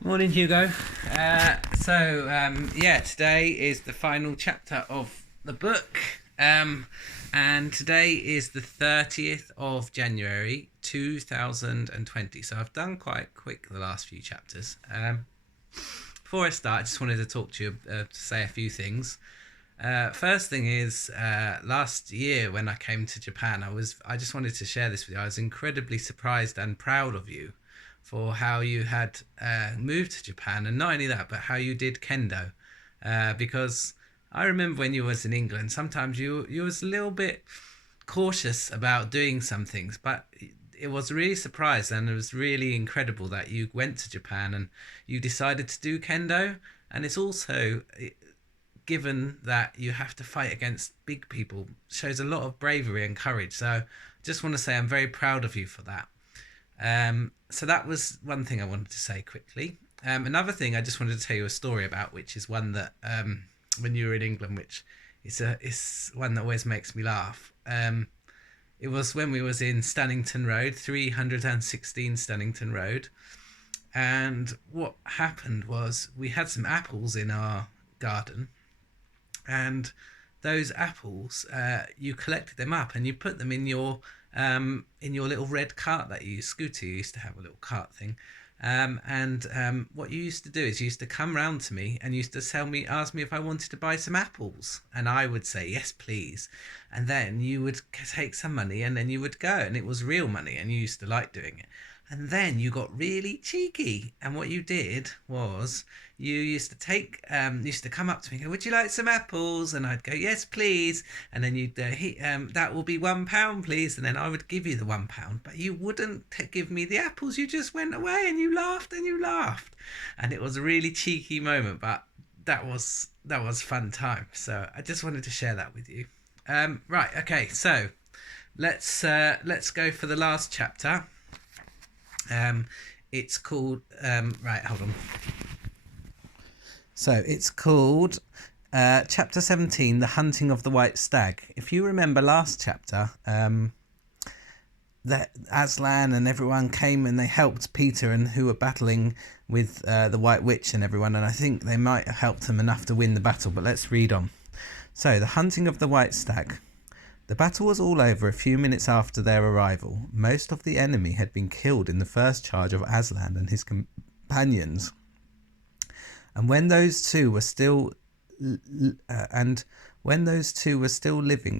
Morning, Hugo. Today is the final chapter of the book, and today is the 30th of January 2020. So I've done quite quick the last few chapters. Before I start, I just wanted to talk to you to say a few things. First thing is, last year when I came to Japan, I just wanted to share this with you. I was incredibly surprised and proud of you for how you had moved to Japan, and not only that, but how you did kendo. Because I remember when you was in England, sometimes you was a little bit cautious about doing some things, but it was really surprised, and it was really incredible that you went to Japan and you decided to do kendo. And it's also, given that you have to fight against big people, shows a lot of bravery and courage. So I just want to say I'm very proud of you for that. So that was one thing I wanted to say quickly. Another thing I just wanted to tell you a story about, which is one that when you were in England, which is one that always makes me laugh. It was when we was in Stannington Road, 316 Stannington Road, and what happened was we had some apples in our garden, and those apples, you collected them up and you put them in your little red cart that you used. Scooter, you used to have a little cart thing. What you used to do is you used to come round to me and used to ask me if I wanted to buy some apples, and I would say yes, please. And then you would take some money, and then you would go, and it was real money, and you used to like doing it. And then you got really cheeky, and what you did was you used to come up to me and go, "Would you like some apples?" And I'd go, "Yes, please." And then you'd that will be £1, please. And then I would give you the £1, but you wouldn't give me the apples. You just went away, and you laughed and you laughed, and it was a really cheeky moment, but that was fun time. So I just wanted to share that with you. Right, okay, so let's go for the last chapter. It's called right, hold on. So it's called chapter 17, The Hunting of the White Stag. If you remember last chapter, that Aslan and everyone came and they helped Peter, and who were battling with the White Witch and everyone, and I think they might have helped them enough to win the battle, but let's read on. So, the hunting of the White Stag. The battle was all over a few minutes after their arrival. Most of the enemy had been killed in the first charge of Aslan and his companions. And when those two were still living,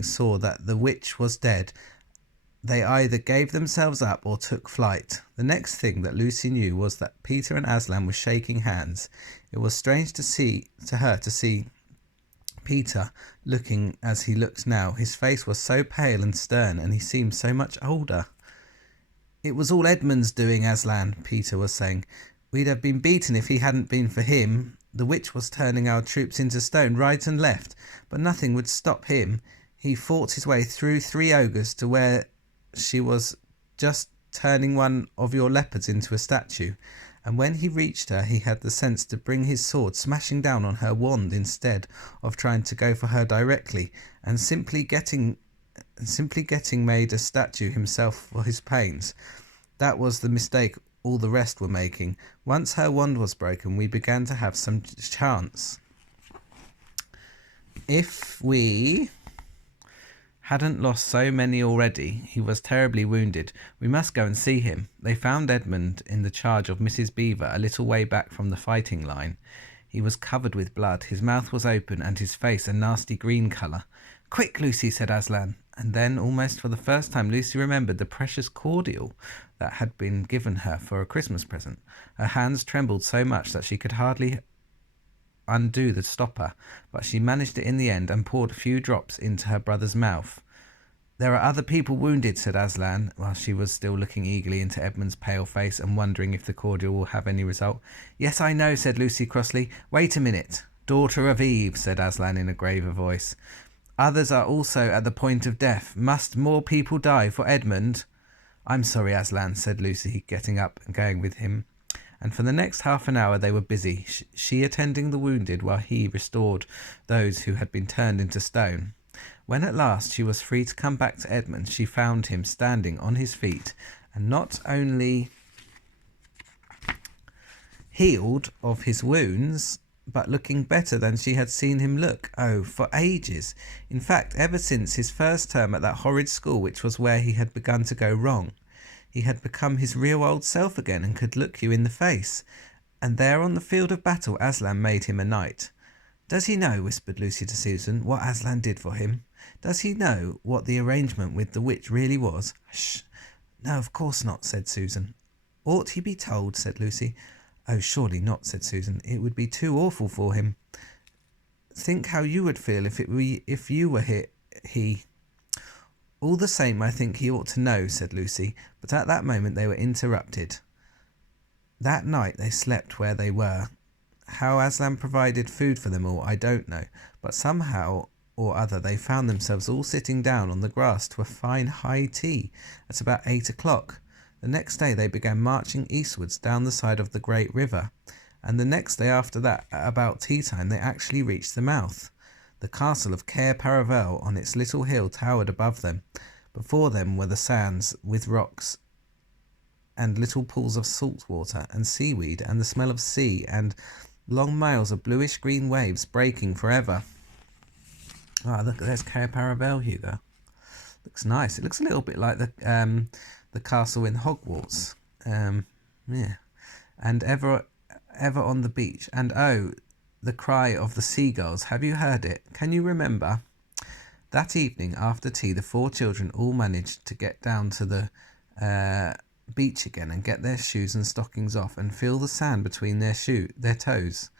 saw that the witch was dead, they either gave themselves up or took flight. The next thing that Lucy knew was that Peter and Aslan were shaking hands. It was strange to her to see Peter looking as he looked now. His face was so pale and stern, and he seemed so much older. "It was all Edmund's doing, Aslan," Peter was saying. "We'd have been beaten if he hadn't been for him. The witch was turning our troops into stone right and left, but nothing would stop him. He fought his way through 3 ogres to where she was just turning one of your leopards into a statue. And when he reached her, he had the sense to bring his sword smashing down on her wand instead of trying to go for her directly, and simply getting made a statue himself for his pains. That was the mistake all the rest were making. Once her wand was broken, we began to have some chance. If we hadn't lost so many already. He was terribly wounded. We must go and see him." They found Edmund in the charge of Mrs. Beaver, a little way back from the fighting line. He was covered with blood. His mouth was open, and his face a nasty green colour. "Quick, Lucy," said Aslan. And then, almost for the first time, Lucy remembered the precious cordial that had been given her for a Christmas present. Her hands trembled so much that she could hardly undo the stopper, but she managed it in the end and poured a few drops into her brother's mouth. "There are other people wounded," said Aslan, while she was still looking eagerly into Edmund's pale face and wondering if the cordial will have any result. "Yes, I know," said Lucy crossly. "Wait a minute." "Daughter of Eve," said Aslan in a graver voice. "Others are also at the point of death. Must more people die for Edmund?" "I'm sorry, Aslan," said Lucy, getting up and going with him. And for the next half an hour they were busy, she attending the wounded while he restored those who had been turned into stone. When at last she was free to come back to Edmund, she found him standing on his feet, and not only healed of his wounds, but looking better than she had seen him look, for ages. In fact, ever since his first term at that horrid school, which was where he had begun to go wrong. He had become his real old self again and could look you in the face. And there on the field of battle Aslan made him a knight. Does he know, whispered Lucy to Susan, what Aslan did for him? Does he know what the arrangement with the witch really was? Shh. No, of course not, said Susan. Ought he be told, said Lucy. Oh, surely not, said Susan. It would be too awful for him. Think how you would feel if you were he. All the same, I think he ought to know, said Lucy, but at that moment they were interrupted. That night they slept where they were. How Aslan provided food for them all, I don't know, but somehow or other they found themselves all sitting down on the grass to a fine high tea at about 8 o'clock. The next day they began marching eastwards down the side of the great river, and the next day after that, at about tea time, they actually reached the mouth. The castle of Cair Paravel on its little hill towered above them. Before them were the sands with rocks and little pools of salt water and seaweed and the smell of sea and long miles of bluish-green waves breaking forever. Ah, look, there's Cair Paravel, Hugo. Looks nice. It looks a little bit like the castle in Hogwarts. Yeah. And ever on the beach. And the cry of the seagulls. Have you heard it? Can you remember? That evening, after tea, the 4 children all managed to get down to the beach again and get their shoes and stockings off and feel the sand between their toes.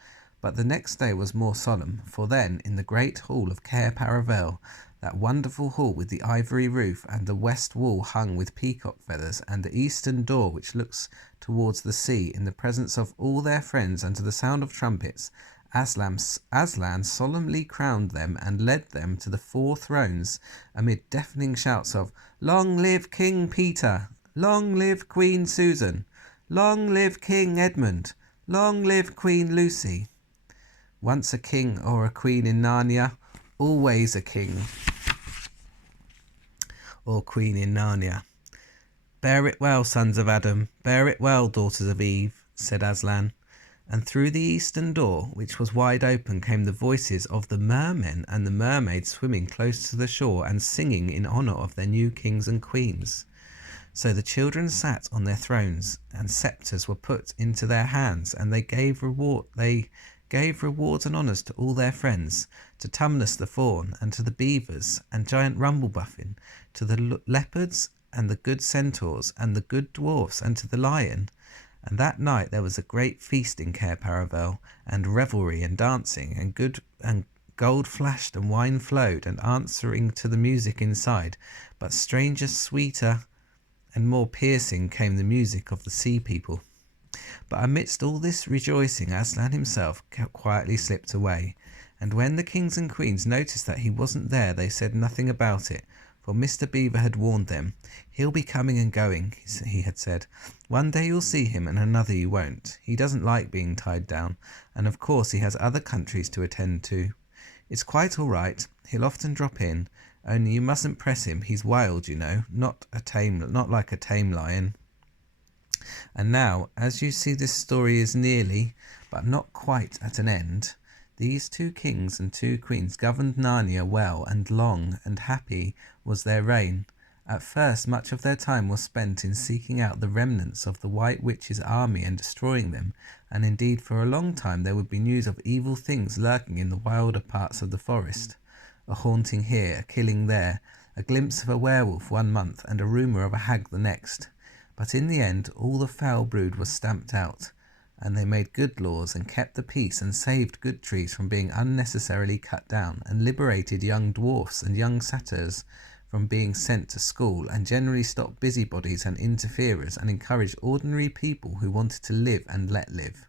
But the next day was more solemn, for then, in the great hall of Cair Paravel, that wonderful hall with the ivory roof and the west wall hung with peacock feathers and the eastern door which looks towards the sea, in the presence of all their friends and to the sound of trumpets, Aslan solemnly crowned them and led them to the 4 thrones amid deafening shouts of "Long live King Peter! Long live Queen Susan! Long live King Edmund! Long live Queen Lucy!" Once a king or a queen in Narnia, always a king or queen in Narnia. Bear it well, sons of Adam, bear it well, daughters of Eve, said Aslan. And through the eastern door, which was wide open, came the voices of the mermen and the mermaids swimming close to the shore and singing in honour of their new kings and queens. So the children sat on their thrones, and sceptres were put into their hands, and they gave rewards and honours to all their friends, to Tumnus the fawn, and to the beavers, and giant Rumblebuffin, to the leopards, and the good centaurs, and the good dwarfs, and to the lion. And that night there was a great feast in Cair Paravel, and revelry and dancing, and gold flashed and wine flowed, and answering to the music inside, but stranger, sweeter, and more piercing came the music of the sea people. But amidst all this rejoicing, Aslan himself quietly slipped away, and when the kings and queens noticed that he wasn't there, they said nothing about it, for Mr. Beaver had warned them. He'll be coming and going, he had said. One day you'll see him, and another you won't. He doesn't like being tied down, and of course he has other countries to attend to. It's quite all right. He'll often drop in, only you mustn't press him. He's wild, you know, not like a tame lion. And now, as you see, this story is nearly, but not quite, at an end. These 2 kings and 2 queens governed Narnia well, and long and happy was their reign. At first, much of their time was spent in seeking out the remnants of the White Witch's army and destroying them, and indeed for a long time there would be news of evil things lurking in the wilder parts of the forest. A haunting here, a killing there, a glimpse of a werewolf one month, and a rumour of a hag the next. But in the end, all the foul brood was stamped out, and they made good laws and kept the peace and saved good trees from being unnecessarily cut down, and liberated young dwarfs and young satyrs from being sent to school, and generally stopped busybodies and interferers, and encouraged ordinary people who wanted to live and let live.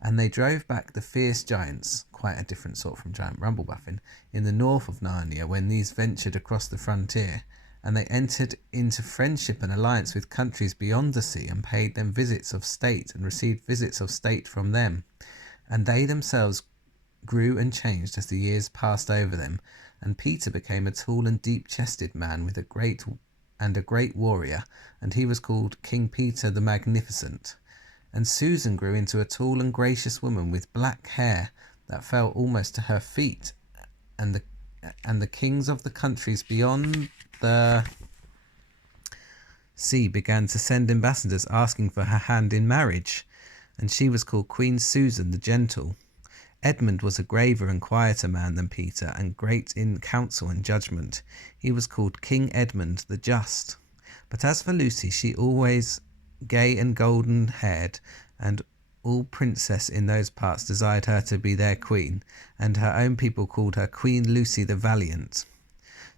And they drove back the fierce giants, quite a different sort from giant Rumblebuffin, in the north of Narnia when these ventured across the frontier, and they entered into friendship and alliance with countries beyond the sea, and paid them visits of state, and received visits of state from them. And they themselves grew and changed as the years passed over them, and Peter became a tall and deep-chested man with a great warrior, and he was called King Peter the Magnificent. and Susan grew into a tall and gracious woman with black hair that fell almost to her feet, and the kings of the countries beyond the sea began to send ambassadors asking for her hand in marriage, and she was called Queen Susan the Gentle. Edmund was a graver and quieter man than Peter, and great in counsel and judgment. He was called King Edmund the Just. But as for Lucy, she always gay and golden-haired, and all princess in those parts desired her to be their queen, and her own people called her Queen Lucy the Valiant.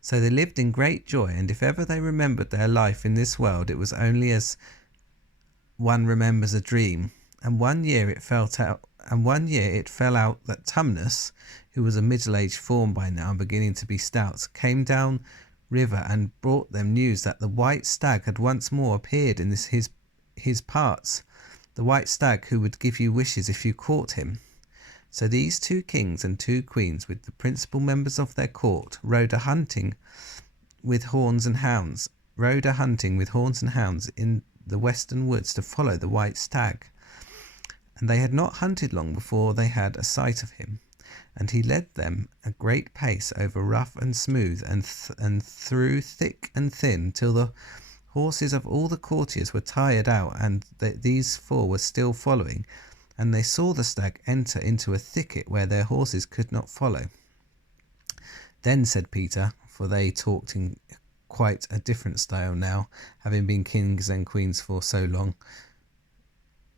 So they lived in great joy, and if ever they remembered their life in this world, it was only as one remembers a dream. And one year it fell out that Tumnus, who was a middle-aged faun by now and beginning to be stout, came down river and brought them news that the white stag had once more appeared in his parts, the white stag who would give you wishes if you caught him. So these 2 kings and 2 queens, with the principal members of their court, rode a hunting with horns and hounds in the western woods to follow the white stag. And they had not hunted long before they had a sight of him, and he led them a great pace over rough and smooth, and through thick and thin, till the horses of all the courtiers were tired out, and these 4 were still following, and they saw the stag enter into a thicket where their horses could not follow. Then said Peter, for they talked in quite a different style now, having been kings and queens for so long,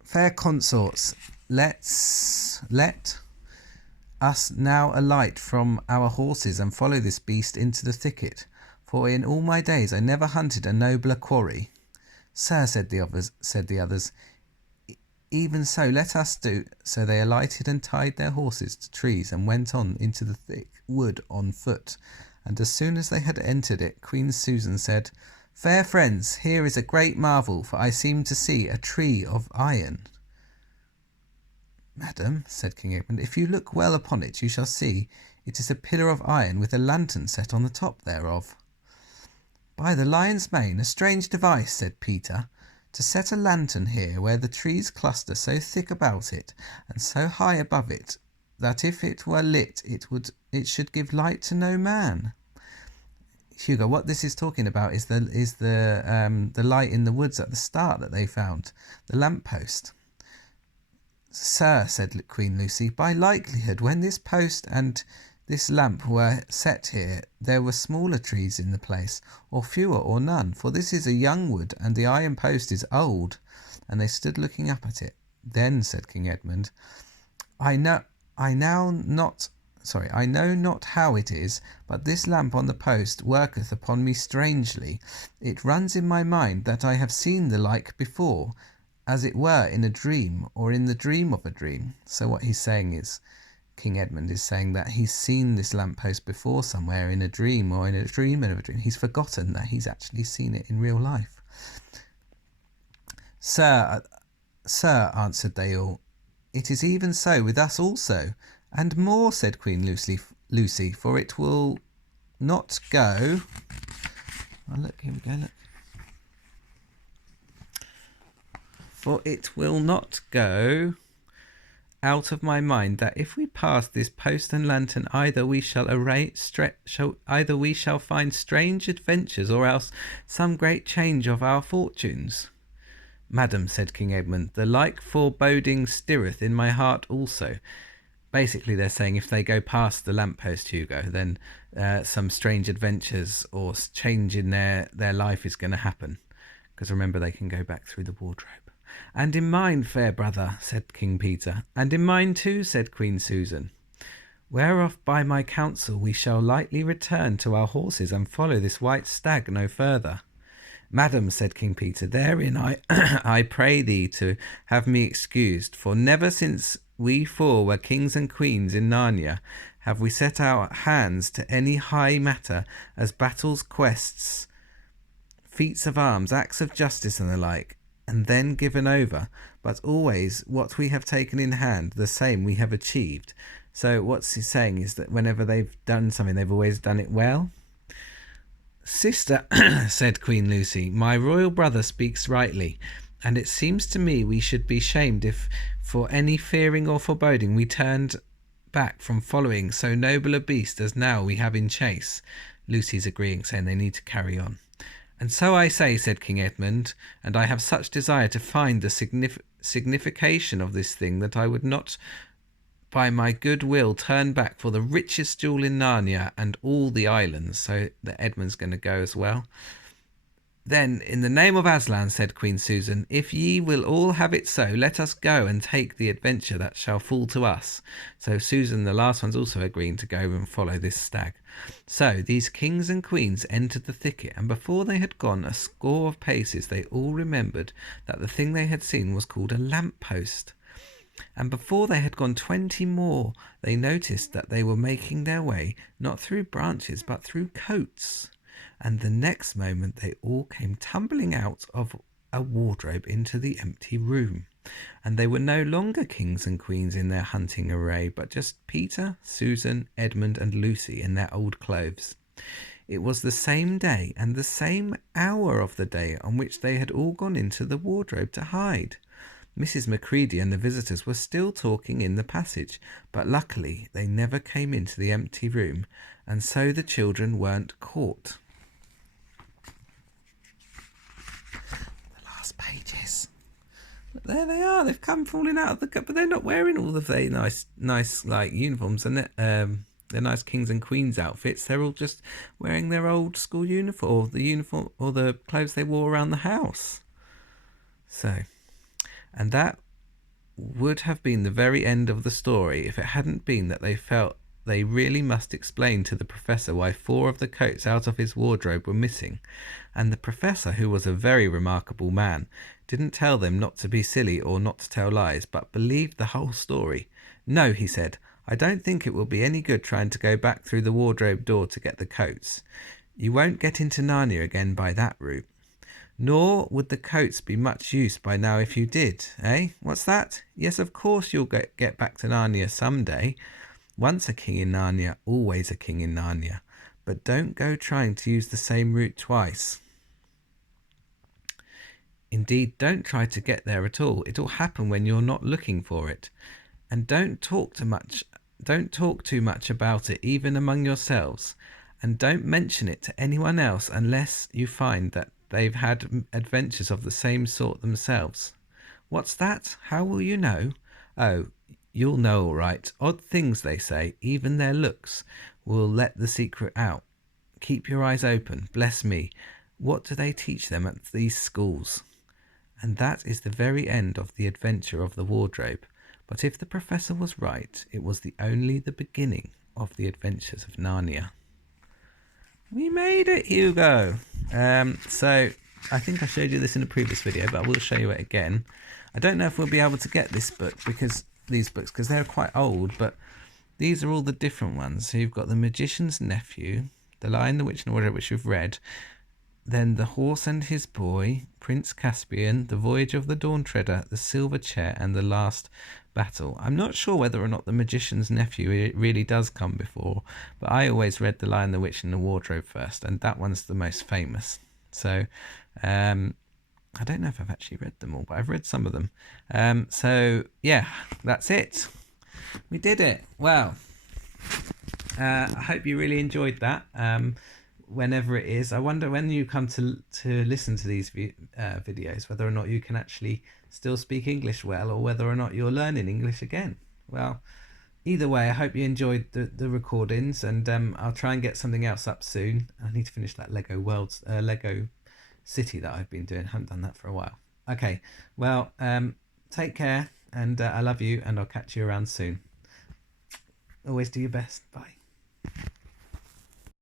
"Fair consorts, let us now alight from our horses and follow this beast into the thicket, for in all my days I never hunted a nobler quarry." "Sir," said the others, "even so let us do." So they alighted and tied their horses to trees and went on into the thick wood on foot. And as soon as they had entered it, Queen Susan said, "Fair friends, here is a great marvel, for I seem to see a tree of iron." "Madam," said King Edmund, "if you look well upon it, you shall see it is a pillar of iron with a lantern set on the top thereof." "By the lion's mane, a strange device," said Peter, "to set a lantern here where the trees cluster so thick about it and so high above it that if it were lit it should give light to no man." Hugo, what this is talking about is the light in the woods at the start that they found, the lamppost. "Sir," said Queen Lucy, "by likelihood, when this post and this lamp were set here, there were smaller trees in the place, or fewer or none, for this is a young wood, and the iron post is old." And they stood looking up at it. Then said King Edmund, I know not how it is, but this lamp on the post worketh upon me strangely. It runs in my mind that I have seen the like before, as it were in a dream, or in the dream of a dream." So what he's saying is, King Edmund is saying that he's seen this lamppost before somewhere in a dream, or in a dream of a dream. He's forgotten that he's actually seen it in real life. Sir, answered they all, "it is even so with us also, and more," said Queen Lucy, "for it will not go." Oh, look, here we go, look. "For it will not go out of my mind that if we pass this post and lantern, either we shall find strange adventures, or else some great change of our fortunes." "Madam," said King Edmund, "the like foreboding stirreth in my heart also." Basically, they're saying if they go past the lamppost, Hugo, then some strange adventures or change in their life is going to happen. Because remember, they can go back through the wardrobe. "And in mine, fair brother," said King Peter. "And in mine too," said Queen Susan. "Whereof by my counsel we shall lightly return to our horses and follow this white stag no further." "Madam," said King Peter, "therein I pray thee to have me excused, for never since we 4 were kings and queens in Narnia have we set our hands to any high matter, as battles, quests, feats of arms, acts of justice, and the like, and then given over, but always what we have taken in hand, the same we have achieved." So what's he saying is that whenever they've done something, they've always done it well. "Sister," said Queen Lucy, "my royal brother speaks rightly. And it seems to me we should be shamed if, for any fearing or foreboding, we turned back from following so noble a beast as now we have in chase. Lucy's agreeing, saying they need to carry on. And so I say, said King Edmund, and I have such desire to find the signification of this thing that I would not by my good will turn back for the richest jewel in Narnia and all the islands. So that Edmund's going to go as well. Then, in the name of Aslan, said Queen Susan, if ye will all have it so, let us go and take the adventure that shall fall to us. So Susan, the last one's also agreeing to go and follow this stag. So these kings and queens entered the thicket, and before they had gone a score of paces, they all remembered that the thing they had seen was called a lamp-post. And before they had gone 20 more, they noticed that they were making their way not through branches, but through coats. And the next moment they all came tumbling out of a wardrobe into the empty room. And they were no longer kings and queens in their hunting array, but just Peter, Susan, Edmund and Lucy in their old clothes. It was the same day and the same hour of the day on which they had all gone into the wardrobe to hide. Mrs. Macready and the visitors were still talking in the passage, but luckily they never came into the empty room, and so the children weren't caught. Pages. There they are. They've come falling out of the cup, but they're not wearing all of their nice like uniforms and their nice kings and queens outfits. They're all just wearing their old school uniform, the uniform or the clothes they wore around the house. So, and that would have been the very end of the story if it hadn't been that they felt they really must explain to the professor why 4 of the coats out of his wardrobe were missing, and the professor, who was a very remarkable man, didn't tell them not to be silly or not to tell lies, but believed the whole story. No, he said, I don't think it will be any good trying to go back through the wardrobe door to get the coats. You won't get into Narnia again by that route. Nor would the coats be much use by now if you did, eh? What's that? Yes, of course you'll get back to Narnia some day. Once a king in Narnia, always a king in Narnia. But don't go trying to use the same route twice. Indeed, don't try to get there at all. It'll happen when you're not looking for it. And don't talk too much about it, even among yourselves. And don't mention it to anyone else unless you find that they've had adventures of the same sort themselves. What's that? How will you know? Oh, you'll know all right. Odd things, they say, even their looks will let the secret out. Keep your eyes open. Bless me. What do they teach them at these schools? And that is the very end of the adventure of the wardrobe. But if the professor was right, it was only the beginning of the adventures of Narnia. We made it, Hugo. So I think I showed you this in a previous video, but I will show you it again. I don't know if we'll be able to get this book because they're quite old, but these are all the different ones. So you've got The Magician's Nephew, The Lion, the Witch and the Wardrobe, which we've read, then The Horse and His Boy, Prince Caspian, The Voyage of the Dawn Treader, The Silver Chair, and The Last Battle. I'm not sure whether or not The Magician's Nephew really does come before, but I always read The Lion, the Witch and the Wardrobe first, and that one's the most famous. So I don't know if I've actually read them all, but I've read some of them. So yeah, that's it. We did it. Well, I hope you really enjoyed that. Whenever it is, I wonder when you come to listen to these videos, whether or not you can actually still speak English well, or whether or not you're learning English again. Well, either way, I hope you enjoyed the recordings, and I'll try and get something else up soon. I need to finish that Lego City that I've been doing. I haven't done that for a while. Okay, well, take care, and I love you, and I'll catch you around soon. Always do your best. Bye.